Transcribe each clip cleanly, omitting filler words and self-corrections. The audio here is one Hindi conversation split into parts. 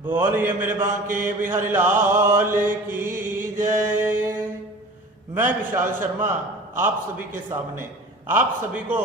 बोलिए मेरे बांके बिहारी लाल की जय। मैं विशाल शर्मा आप सभी के सामने आप सभी को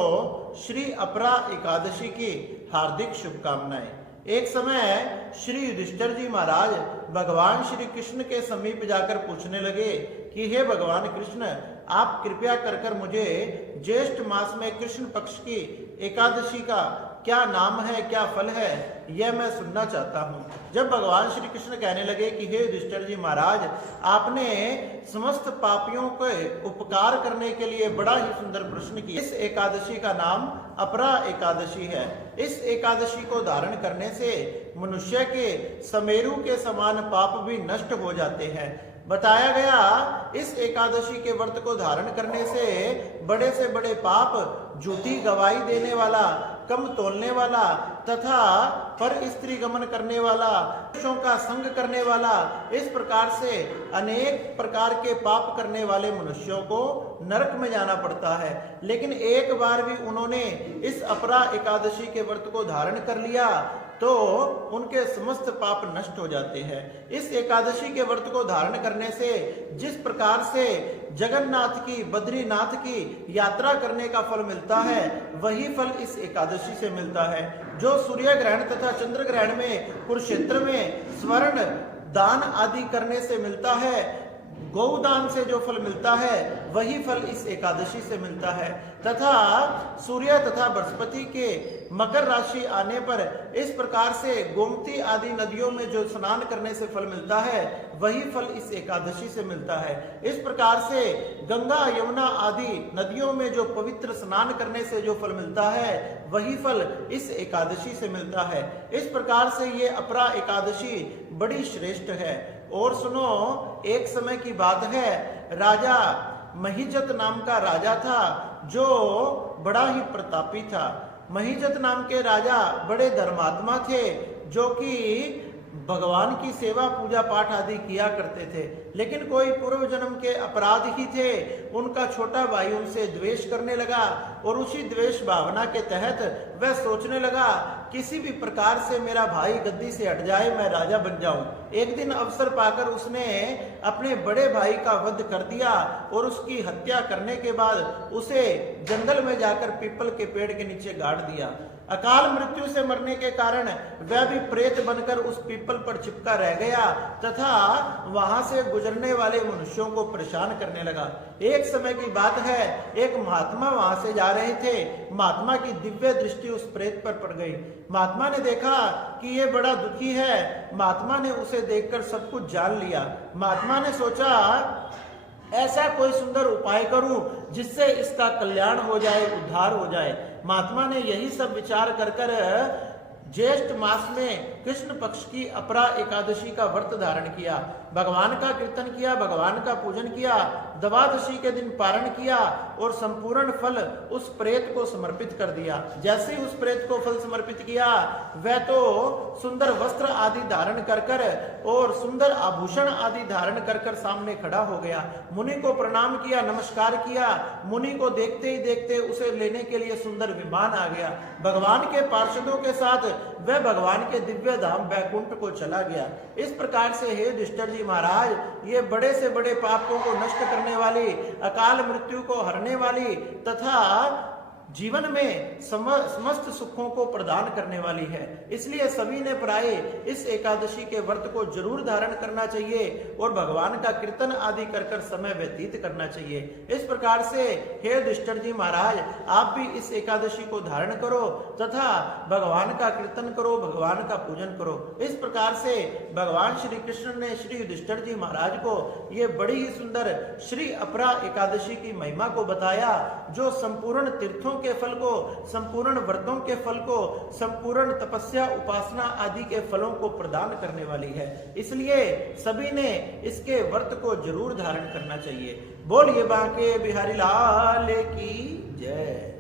श्री अपरा एकादशी की हार्दिक शुभकामनाएं। एक समय श्री युधिष्ठिर जी महाराज भगवान श्री कृष्ण के समीप जाकर पूछने लगे कि हे भगवान कृष्ण, आप कृपया कर मुझे ज्येष्ठ मास में कृष्ण पक्ष की एकादशी का क्या नाम है, क्या फल है, यह मैं सुनना चाहता हूँ। जब भगवान श्री कृष्ण कहने लगे कि हे युधिष्ठिर जी महाराज, आपने समस्त पापियों के उपकार करने के लिए बड़ा ही सुंदर प्रश्न किया। इस एकादशी का नाम अपरा एकादशी है। इस एकादशी को धारण करने से मनुष्य के समेरु के समान पाप भी नष्ट हो जाते हैं। बताया गया इस एकादशी के व्रत को धारण करने से बड़े पाप, झूठी गवाही देने वाला, कम तोलने वाला तथा पर स्त्री गमन करने वाला, पुरुषों का संग करने वाला, इस प्रकार से अनेक प्रकार के पाप करने वाले मनुष्यों को नरक में जाना पड़ता है। लेकिन एक बार भी उन्होंने इस अपरा एकादशी के व्रत को धारण कर लिया तो उनके समस्त पाप नष्ट हो जाते हैं। इस एकादशी के व्रत को धारण करने से जिस प्रकार से जगन्नाथ की, बद्रीनाथ की यात्रा करने का फल मिलता है, वही फल इस एकादशी से मिलता है। जो सूर्य ग्रहण तथा चंद्र ग्रहण में कुरुक्षेत्र में स्वर्ण दान आदि करने से मिलता है, गौदान से जो फल मिलता है, वही फल इस एकादशी से मिलता है। तथा सूर्य तथा बृहस्पति के मकर राशि आने पर इस प्रकार से गोमती आदि नदियों में जो स्नान करने से फल मिलता है, वही फल इस एकादशी से मिलता है। इस प्रकार से गंगा, यमुना आदि नदियों में जो पवित्र स्नान करने से जो फल मिलता है, वही फल इस एकादशी से मिलता है। इस प्रकार से ये अपरा एकादशी बड़ी श्रेष्ठ है। और सुनो, एक समय की बात है, राजा महिजत नाम का राजा था जो बड़ा ही प्रतापी था। महिजत नाम के राजा बड़े धर्मात्मा थे जो कि भगवान की सेवा, पूजा पाठ आदि किया करते थे। लेकिन कोई पूर्व जन्म के अपराध ही थे, उनका छोटा भाई उनसे द्वेष करने लगा और उसी द्वेष भावना के तहत वह सोचने लगा किसी भी प्रकार से मेरा भाई गद्दी से हट जाए, मैं राजा बन जाऊं। एक दिन अवसर पाकर उसने अपने बड़े भाई का वध कर दिया और उसकी हत्या करने के बाद उसे जंगल में जाकर पीपल के पेड़ के नीचे गाड़ दिया। अकाल मृत्यु से मरने के कारण वह भी प्रेत बनकर उस पीपल पर चिपका रह गया तथा वहां से गुजरने वाले मनुष्यों को परेशान करने लगा। एक समय की बात है, एक महात्मा वहां से जा रहे थे। महात्मा की दिव्य दृष्टि उस प्रेत पर पड़ गई। महात्मा ने देखा कि ये बड़ा दुखी है। महात्मा ने उसे देखकर सब कुछ जान लिया। महात्मा ने सोचा ऐसा कोई सुंदर उपाय करूं जिससे इसका कल्याण हो जाए, उद्धार हो जाए। महात्मा ने यही सब विचार कर ज्येष्ठ मास में कृष्ण पक्ष की अपरा एकादशी का व्रत धारण किया, भगवान का कीर्तन किया, भगवान का पूजन किया, द्वादशी के दिन पारण किया और संपूर्ण फल उस प्रेत को समर्पित कर दिया। जैसे ही उस प्रेत को फल समर्पित किया, वह तो सुंदर वस्त्र आदि धारण कर और सुंदर आभूषण आदि धारण कर सामने खड़ा हो गया। मुनि को प्रणाम किया, नमस्कार किया। मुनि को देखते ही देखते उसे लेने के लिए सुंदर विमान आ गया। भगवान के पार्षदों के साथ वह भगवान के दिव्य धाम वैकुंठ को चला गया। इस प्रकार से हे युधिष्ठिर जी महाराज, ये बड़े से बड़े पापों को नष्ट करने वाली, अकाल मृत्यु को हरने वाली तथा जीवन में समस्त सुखों को प्रदान करने वाली है। इसलिए सभी ने प्राय इस एकादशी के व्रत को जरूर धारण करना चाहिए और भगवान का कीर्तन आदि कर समय व्यतीत करना चाहिए। इस प्रकार से हे युधिष्ठिर जी महाराज, आप भी इस एकादशी को धारण करो तथा भगवान का कीर्तन करो, भगवान का पूजन करो। इस प्रकार से भगवान श्री कृष्ण ने श्री युधिष्ठिर जी महाराज को ये बड़ी ही सुंदर श्री अपरा एकादशी की महिमा को बताया, जो संपूर्ण तीर्थों के फल को, संपूर्ण व्रतों के फल को, संपूर्ण तपस्या, उपासना आदि के फलों को प्रदान करने वाली है। इसलिए सभी ने इसके व्रत को जरूर धारण करना चाहिए। बोलिए बांके बिहारी लाल की जय।